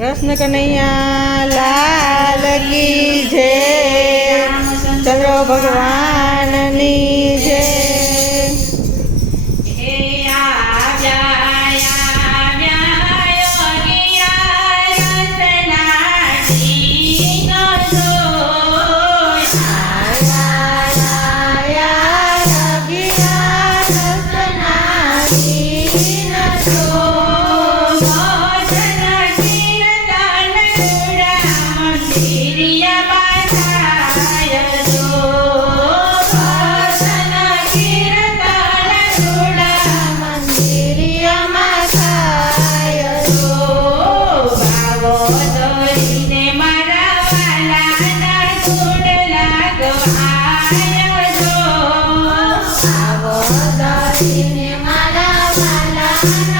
કૃષ્ણ કનૈયા લાલ કી જય. ચંદ્ર ભગવાનની જય. Mala, mala, mala.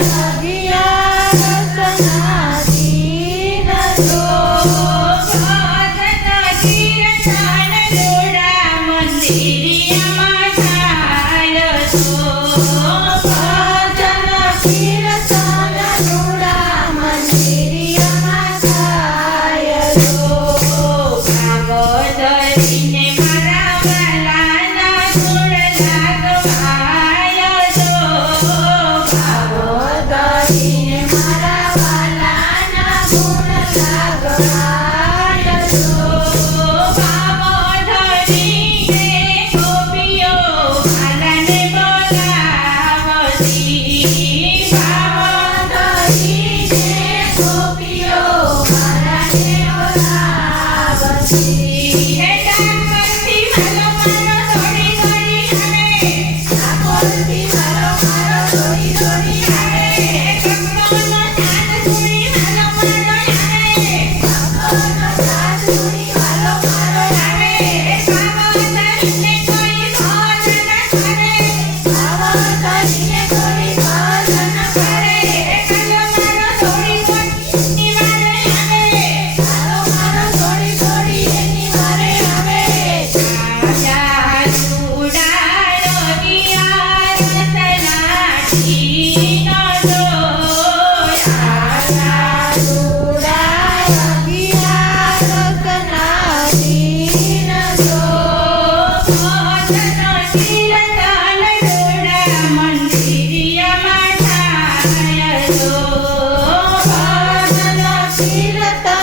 la see. Shiva.